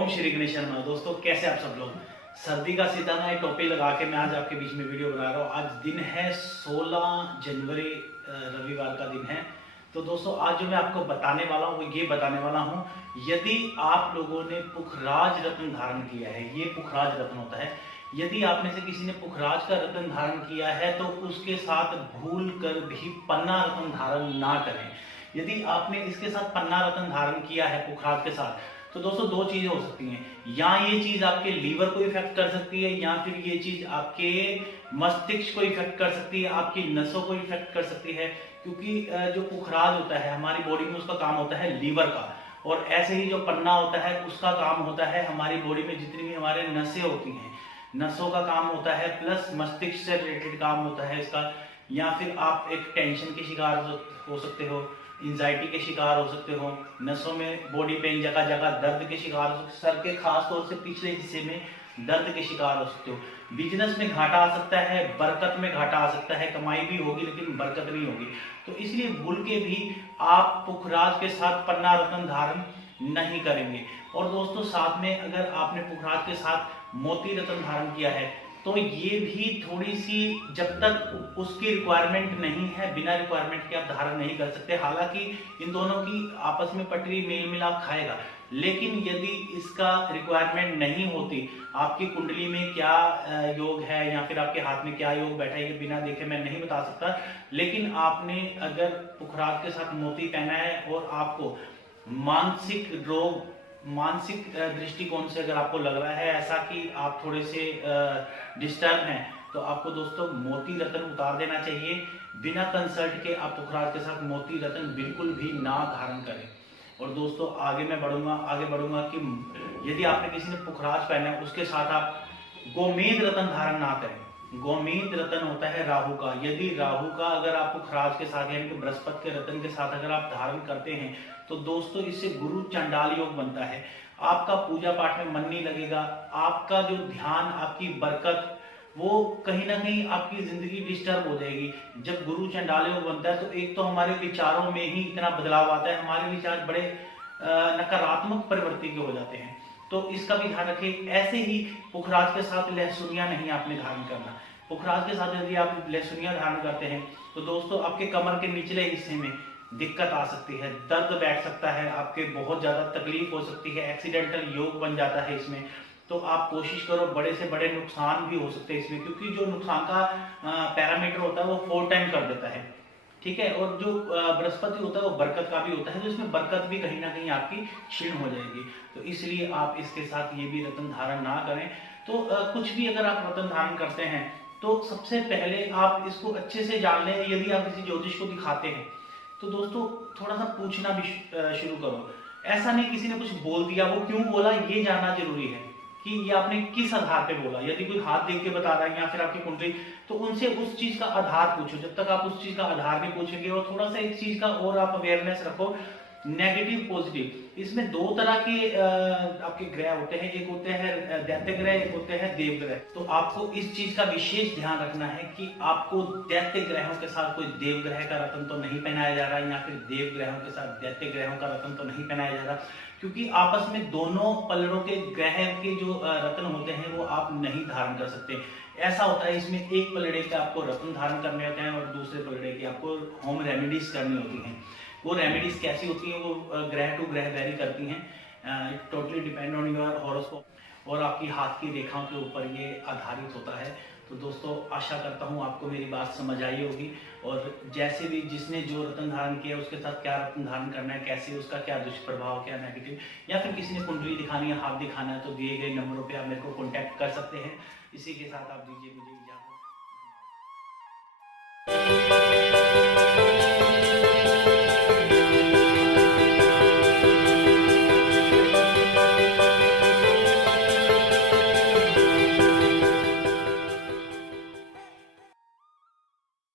ओम श्री गणेश शर्मा। दोस्तों कैसे आप सब लोग। सर्दी का सीजन है, टोपी लगा के मैं आज आपके बीच में वीडियो बना रहा हूँ। आज दिन है 16 जनवरी, रविवार का दिन है। तो दोस्तों आज जो मैं आपको बताने वाला हूँ वो ये बताने वाला हूँ, यदि आप लोगों ने पुखराज रत्न धारण किया है, ये पुखराज रत्न होता है। यदि आप में से किसी ने पुखराज का रत्न धारण किया है तो उसके साथ भूल कर भी पन्ना रत्न धारण ना करें। यदि आपने इसके साथ पन्ना रत्न धारण किया है पुखराज के साथ, तो दोस्तों दो चीजें हो सकती हैं। या ये चीज आपके लीवर को इफेक्ट कर सकती है, या फिर ये चीज आपके मस्तिष्क को इफेक्ट कर सकती है, आपकी नसों को इफेक्ट कर सकती है। क्योंकि जो पुखराज होता है हमारी बॉडी में, उसका काम होता है लीवर का, और ऐसे ही जो पन्ना होता है उसका काम होता है हमारी बॉडी में जितनी भी हमारे नसें होती हैं, नसों का काम होता है, प्लस मस्तिष्क से रिलेटेड काम होता है इसका। या फिर आप एक टेंशन के शिकार हो सकते हो, एंजाइटी के शिकार हो सकते हो, नसों में बॉडी पेन, जगह जगह दर्द के शिकार हो सकते हो, सर के खास तौर से पिछले हिस्से में दर्द के शिकार हो सकते हो। बिजनेस में घाटा आ सकता है, बरकत में घाटा आ सकता है, कमाई भी होगी लेकिन बरकत नहीं होगी। तो इसलिए भूल के भी आप पुखराज के साथ पन्ना रत्न धारण नहीं करेंगे। और दोस्तों साथ में अगर आपने पुखराज के साथ मोती रत्न धारण किया है तो ये भी थोड़ी सी, जब तक उसकी रिक्वायरमेंट नहीं है, बिना रिक्वायरमेंट के आप धारण नहीं कर सकते। हालांकि इन दोनों की आपस में पटरी मेल मिलाप खाएगा, लेकिन यदि इसका रिक्वायरमेंट नहीं होती, आपकी कुंडली में क्या योग है या फिर आपके हाथ में क्या योग बैठा है, ये बिना देखे मैं नहीं बता सकता। लेकिन आपने अगर पुखराज के साथ मोती पहना है और आपको मानसिक रोग, मानसिक दृष्टिकोण से अगर आपको लग रहा है ऐसा कि आप थोड़े से डिस्टर्ब हैं, तो आपको दोस्तों मोती रत्न उतार देना चाहिए। बिना कंसल्ट के आप पुखराज के साथ मोती रत्न बिल्कुल भी ना धारण करें। और दोस्तों आगे बढ़ूंगा कि यदि आपने किसी ने पुखराज पहना है उसके साथ आप गोमेद रत्न धारण ना करें। गोमेद रत्न होता है राहु का। यदि राहु का अगर आप पुखराज के साथ यानी कि बृहस्पति के रत्न के साथ अगर आप धारण करते हैं तो दोस्तों इससे गुरु चंडाल योग बनता है। आपका पूजा पाठ में मन नहीं लगेगा, आपका जो ध्यान, आपकी बरकत, वो कहीं ना कहीं आपकी जिंदगी डिस्टर्ब हो जाएगी। जब गुरु चंडाल योग बनता है तो एक तो हमारे विचारों में ही इतना बदलाव आता है, हमारे विचार बड़े नकारात्मक प्रवृत्ति के हो जाते हैं। तो इसका भी ध्यान रखें। ऐसे ही पुखराज के साथ लहसुनिया नहीं आपने धारण करना। पुखराज के साथ यदि आप लहसुनिया धारण करते हैं तो दोस्तों आपके कमर के निचले हिस्से में दिक्कत आ सकती है, दर्द बैठ सकता है, आपके बहुत ज्यादा तकलीफ हो सकती है, एक्सीडेंटल योग बन जाता है इसमें। तो आप कोशिश करो, बड़े से बड़े नुकसान भी हो सकते हैं इसमें, क्योंकि जो नुकसान का पैरामीटर होता है वो 4 टाइम कर देता है, ठीक है। और जो बृहस्पति होता है वो बरकत का भी होता है, तो इसमें बरकत भी कहीं ना कहीं आपकी क्षीण हो जाएगी। तो इसलिए आप इसके साथ ये भी रत्न धारण ना करें। तो कुछ भी अगर आप रत्न धारण करते हैं तो सबसे पहले आप इसको अच्छे से जान लें। यदि आप किसी ज्योतिष को दिखाते हैं तो दोस्तों थोड़ा सा पूछना भी शुरू करो। ऐसा नहीं किसी ने कुछ बोल दिया, वो क्यों बोला ये जानना जरूरी है कि ये आपने किस आधार पे बोला। यदि कोई हाथ देख के बता रहा है या फिर आपकी कुंडली, तो उनसे उस चीज का आधार पूछो। जब तक आप उस चीज का आधार नहीं पूछेंगे, और थोड़ा सा एक चीज का और आप अवेयरनेस रखो, नेगेटिव पॉजिटिव। इसमें दो तरह के आपके ग्रह होते हैं, एक होते हैं दैत्य ग्रह, एक होते हैं देव ग्रह। तो आपको इस चीज का विशेष ध्यान रखना है कि आपको दैत्य ग्रहों के साथ कोई देव ग्रह का रत्न तो नहीं पहनाया जा रहा, या फिर देव ग्रहों के साथ दैत्य ग्रहों का रत्न तो नहीं पहनाया जा रहा, क्योंकि आपस में दोनों पलड़ों के ग्रह के जो रत्न होते हैं वो आप नहीं धारण कर सकते। ऐसा होता है इसमें एक पलड़े के आपको रत्न धारण करने होते हैं और दूसरे पलड़े की आपको होम रेमेडीज करनी होती हैं। वो रेमेडीज कैसी होती हैं वो ग्रह टू ग्रह वेरी करती हैं। It totally depend on your horoscope और आपकी हाथ की रेखाओं के ऊपर ये आधारित होता है। तो दोस्तों आशा करता हूँ आपको मेरी बात समझ आई होगी, और जैसे भी जिसने जो रत्न धारण किया उसके साथ क्या रत्न धारण करना है, कैसे उसका क्या दुष्प्रभाव, क्या नेगेटिव, या फिर किसी ने कुंडली दिखानी है, हाथ दिखाना है, तो दिए गए नंबरों पर आप मेरे को कॉन्टैक्ट कर सकते हैं। इसी के साथ आप दीजिए मुझे इजाजत।